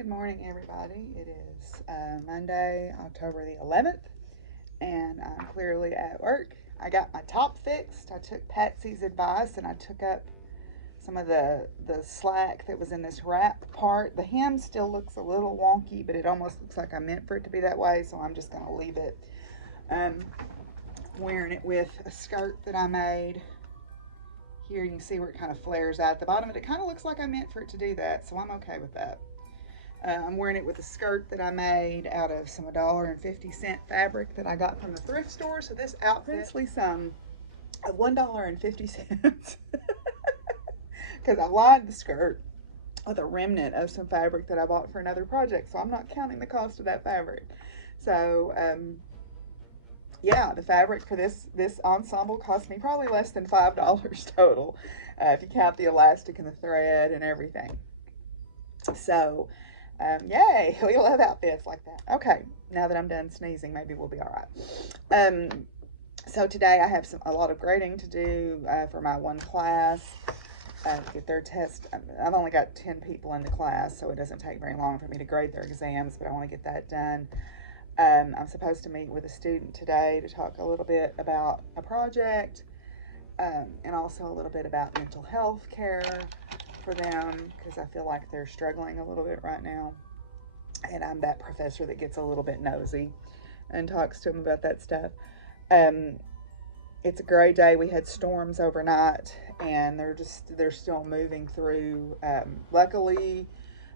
Good morning, everybody. It is Monday, October the 11th, and I'm clearly at work. I got my top fixed. I took Patsy's advice and I took up some of the slack that was in this wrap part. The hem still looks a little wonky, but it almost looks like I meant for it to be that way, so I'm just going to leave it. Wearing it with a skirt that I made. Here you can see where it kind of flares out at the bottom, and it kind of looks like I meant for it to do that, so I'm okay with that. I'm wearing it with a skirt that I made out of some $1.50 fabric that I got from the thrift store. So this outfit is some $1.50 because I lined the skirt with a remnant of some fabric that I bought for another project. So I'm not counting the cost of that fabric. So yeah, the fabric for this ensemble cost me probably less than $5 total if you count the elastic and the thread and everything. So yay, we love outfits like that. Okay, now that I'm done sneezing, maybe we'll be all right. So today I have a lot of grading to do for my one class. Get their test. I've only got 10 people in the class, so it doesn't take very long for me to grade their exams, but I want to get that done. I'm supposed to meet with a student today to talk a little bit about a project and also a little bit about mental health care for them because I feel like they're struggling a little bit right now. And I'm that professor that gets a little bit nosy and talks to them about that stuff. It's a great day. We had storms overnight and they're still moving through. Luckily,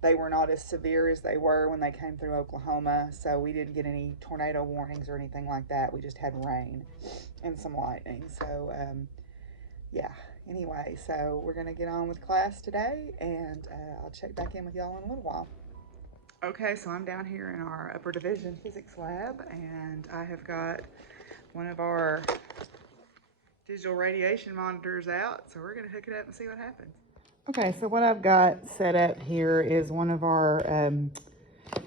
they were not as severe as they were when they came through Oklahoma, so we didn't get any tornado warnings or anything like that. We just had rain and some lightning. So yeah, anyway, so we're going to get on with class today, and I'll check back in with y'all in a little while. Okay, so I'm down here in our upper division physics lab, and I have got one of our digital radiation monitors out, so we're going to hook it up and see what happens. Okay, so what I've got set up here is one of our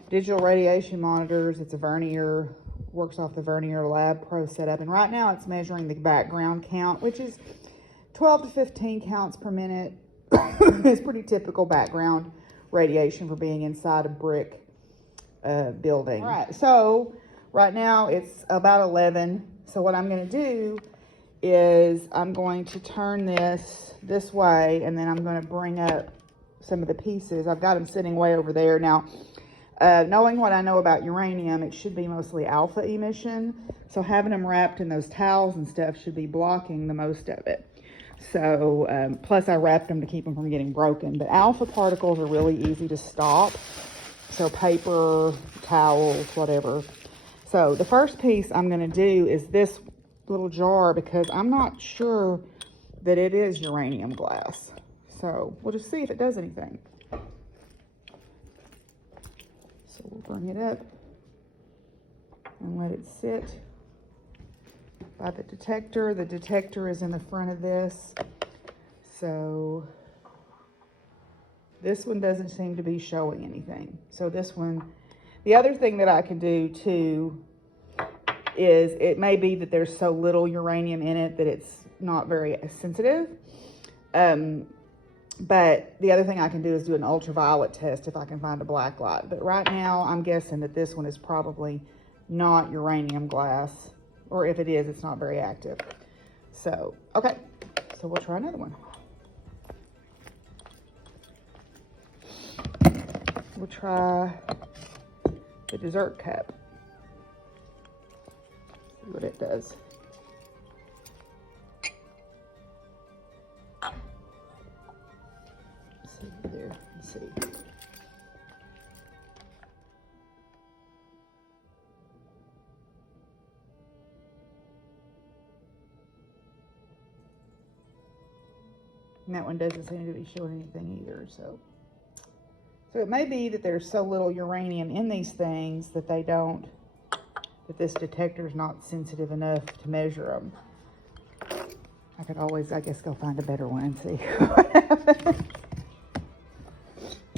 digital radiation monitors. It's a Vernier, works off the Vernier Lab Pro setup, and right now it's measuring the background count, which is 12 to 15 counts per minute. It's pretty typical background radiation for being inside a brick building. All right, so right now it's about 11. So what I'm going to do is I'm going to turn this way, and then I'm going to bring up some of the pieces. I've got them sitting way over there. Now, knowing what I know about uranium, it should be mostly alpha emission. So having them wrapped in those towels and stuff should be blocking the most of it. So, plus I wrapped them to keep them from getting broken. But alpha particles are really easy to stop. So paper, towels, whatever. So the first piece I'm going to do is this little jar because I'm not sure that it is uranium glass. So we'll just see if it does anything. So we'll bring it up and let it sit by the detector. The detector is in the front of this. So this one doesn't seem to be showing anything. So this one, the other thing that I can do too is it may be that there's so little uranium in it that it's not very sensitive. But the other thing I can do is do an ultraviolet test if I can find a black light. But right now I'm guessing that this one is probably not uranium glass, or if it is, it's not very active. So, okay, so we'll try another one. We'll try the dessert cup. See what it does. Let's see there. Let's see. And that one doesn't seem to be showing anything either, so it may be that there's so little uranium in these things that that this detector is not sensitive enough to measure them. I could always, I guess, go find a better one and see what happens.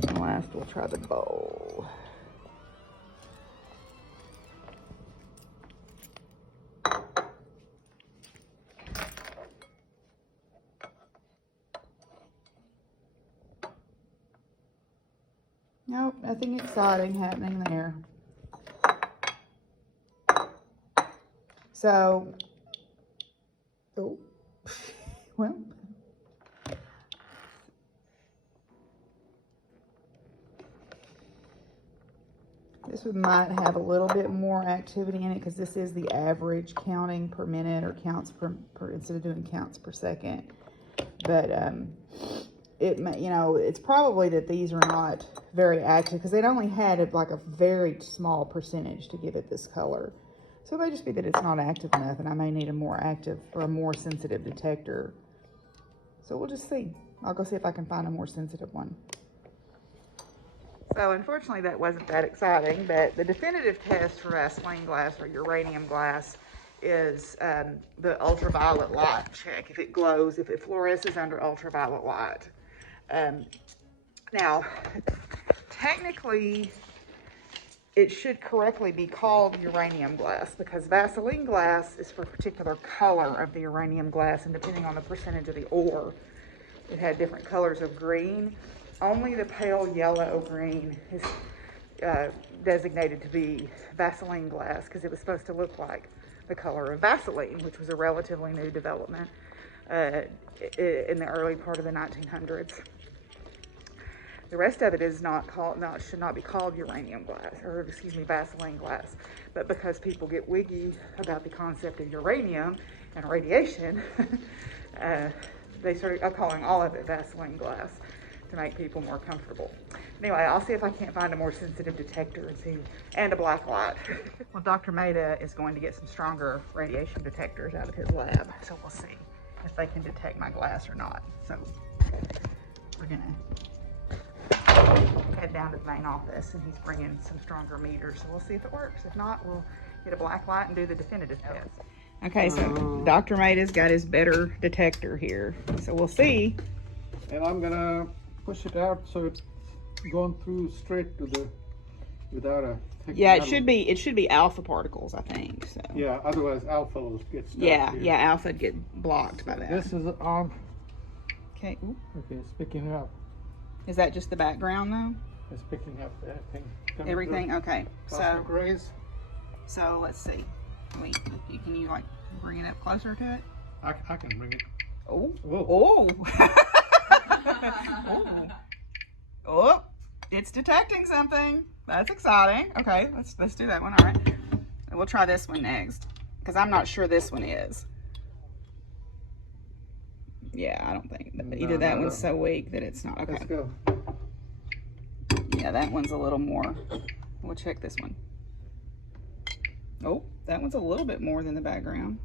And last, we'll try the bowl. Nope, nothing exciting happening there. So, oh, well. This one might have a little bit more activity in it because this is the average counting per minute, or counts per instead of doing counts per second. But it may, you know, it's probably that these are not very active because they'd only had like a very small percentage to give it this color. So it may just be that it's not active enough, and I may need a more active or a more sensitive detector. So we'll just see. I'll go see if I can find a more sensitive one. So unfortunately that wasn't that exciting, but the definitive test for Vaseline glass or uranium glass is the ultraviolet light check. If it glows, if it fluoresces under ultraviolet light. Now, technically, it should correctly be called uranium glass because Vaseline glass is for a particular color of the uranium glass, and depending on the percentage of the ore, it had different colors of green. Only the pale yellow-green is designated to be Vaseline glass because it was supposed to look like the color of Vaseline, which was a relatively new development in the early part of the 1900s. The rest of it is should not be called uranium glass, or excuse me, Vaseline glass. But because people get wiggy about the concept of uranium and radiation, they started calling all of it Vaseline glass to make people more comfortable. Anyway, I'll see if I can't find a more sensitive detector and a black light. Well, Dr. Maida is going to get some stronger radiation detectors out of his lab, so we'll see if they can detect my glass or not. So we're gonna head down to the main office, and he's bringing some stronger meters, so we'll see if it works. If not, we'll get a black light and do the definitive test. Okay, so Dr. Maida's got his better detector here, so we'll see. And I'm gonna push it out so it's going through straight to the without a thick Yeah, metal. it should be alpha particles, I think. So Yeah, otherwise alpha will get stuck yeah, here. yeah, alpha'd get blocked by that. This is on. Okay. Ooh. Okay, it's picking up. Is that just the background though? It's picking up everything. Everything? Okay. Cosmic rays. So let's see. Can you like bring it up closer to it? I can bring it. Oh. Whoa. Oh. Oh. Oh. It's detecting something. That's exciting. Okay, let's do that one. All right. And we'll try this one next because I'm not sure this one is. Yeah, I don't think either that one's so weak that it's not. Okay. Let's go. Yeah, that one's a little more. We'll check this one. Oh, that one's a little bit more than the background.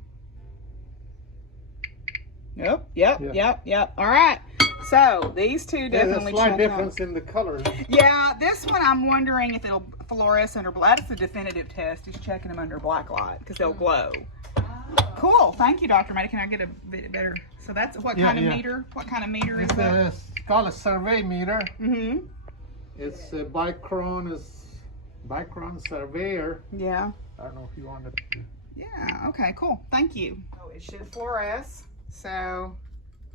Nope. Yep. All right. So these two definitely. There's a slight difference in the colors. Yeah, this one I'm wondering if it'll fluoresce under black. That's the definitive test. He's checking them under black light because they'll glow. Cool. Thank you, Dr. Maida. Can I get a bit better? So that's what kind of meter? What kind of meter is that? It's called a survey meter. Mm-hmm. It's a Bicron surveyor. Yeah. I don't know if you want it. Yeah. Okay. Cool. Thank you. Oh, it should fluoresce. So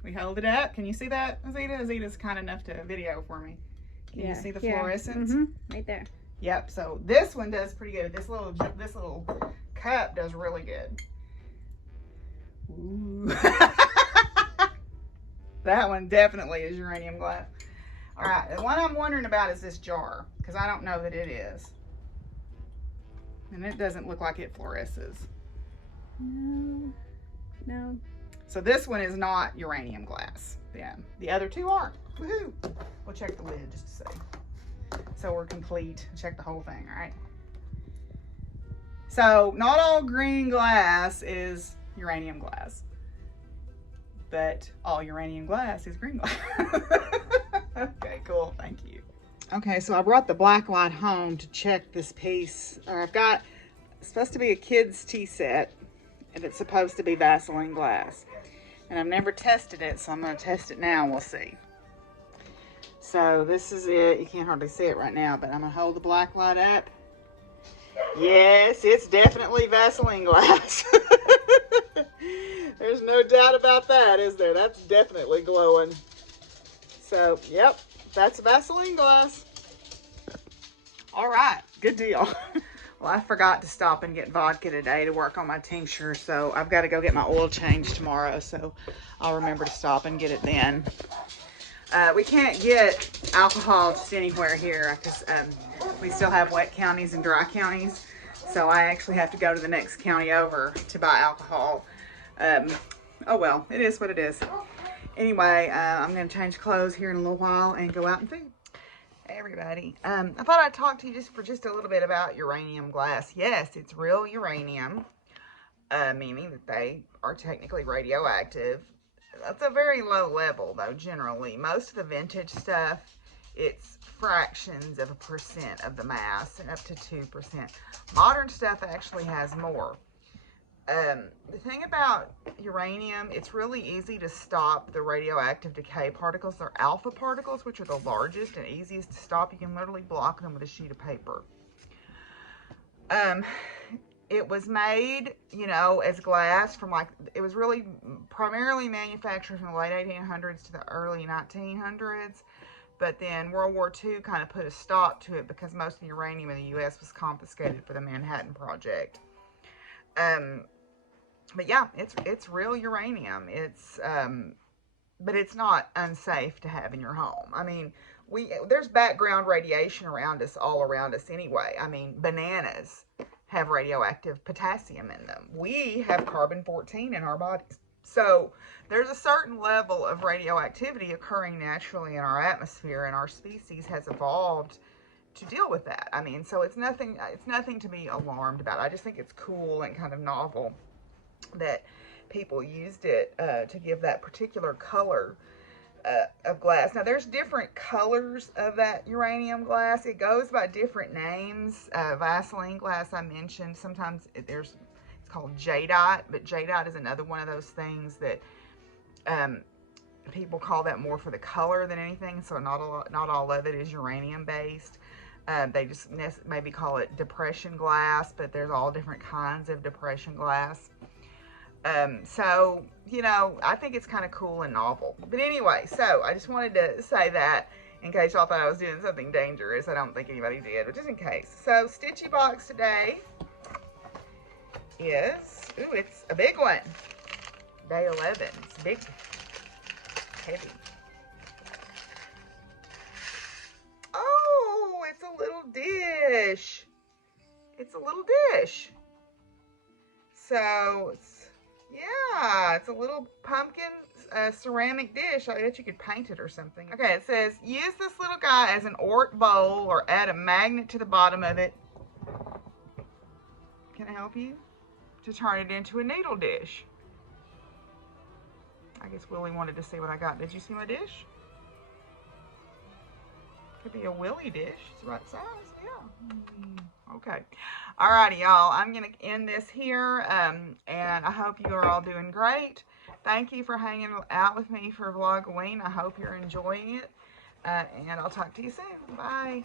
we hold it up. Can you see that, Azita? Azita's kind enough to video for me. Can you see the fluorescence? Right there. Yep. So this one does pretty good. This little cup does really good. Ooh. That one definitely is uranium glass. All right. The one I'm wondering about is this jar because I don't know that it is. And it doesn't look like it fluoresces. No. So this one is not uranium glass. Yeah. The other two are. Woohoo! We'll check the lid just to see. So we're complete. Check the whole thing, all right? So not all green glass is uranium glass. But all uranium glass is green glass. Okay, cool. Thank you. Okay, so I brought the black light home to check this piece. I've got, it's supposed to be a kid's tea set, and it's supposed to be Vaseline glass. And I've never tested it, so I'm going to test it now and we'll see. So this is it. You can't hardly see it right now, but I'm going to hold the black light up. Yes, it's definitely Vaseline glass. There's no doubt about that, is there? That's definitely glowing. So, yep, that's Vaseline glass. All right, good deal. Well, I forgot to stop and get vodka today to work on my tincture, so I've got to go get my oil changed tomorrow, so I'll remember to stop and get it then. We can't get alcohol just anywhere here because we still have wet counties and dry counties, so I actually have to go to the next county over to buy alcohol. Oh well, it is what it is. Anyway, I'm going to change clothes here in a little while and go out and feed. Hey everybody, I thought I'd talk to you for just a little bit about uranium glass. Yes, it's real uranium, meaning that they are technically radioactive. That's a very low level though, generally. Most of the vintage stuff, it's fractions of a percent of the mass, and up to 2%. Modern stuff actually has more. The thing about uranium, it's really easy to stop the radioactive decay particles. They're alpha particles, which are the largest and easiest to stop. You can literally block them with a sheet of paper. It was made, you know, as glass from it was really primarily manufactured from the late 1800s to the early 1900s. But then World War II kind of put a stop to it because most of the uranium in the U.S. was confiscated for the Manhattan Project. But yeah, it's real uranium. But it's not unsafe to have in your home. I mean, there's background radiation around us, all around us anyway. I mean, bananas have radioactive potassium in them. We have carbon-14 in our bodies. So there's a certain level of radioactivity occurring naturally in our atmosphere, and our species has evolved to deal with that. I mean, so it's nothing to be alarmed about. I just think it's cool and kind of novel that people used it to give that particular color of glass. Now, there's different colors of that uranium glass. It goes by different names. Vaseline glass I mentioned. Sometimes it's called jadeite, but jadeite is another one of those things that people call that more for the color than anything. So not all of it is uranium based. They just maybe call it depression glass, but there's all different kinds of depression glass. So, you know, I think it's kind of cool and novel. But anyway, so I just wanted to say that in case y'all thought I was doing something dangerous. I don't think anybody did, but just in case. So, Stitchy box today is, ooh, it's a big one. Day 11. It's big, heavy. Oh, it's a little dish. It's a little dish. So, it's a little pumpkin ceramic dish. I bet you could paint it or something. Okay, it says, use this little guy as an Ort bowl or add a magnet to the bottom of it. Can I help you? To turn it into a needle dish. I guess Willie wanted to see what I got. Did you see my dish? Could be a Willie dish. It's the right size, yeah. Okay. Alrighty, y'all. I'm going to end this here, and I hope you are all doing great. Thank you for hanging out with me for Vlogoween. I hope you're enjoying it, and I'll talk to you soon. Bye.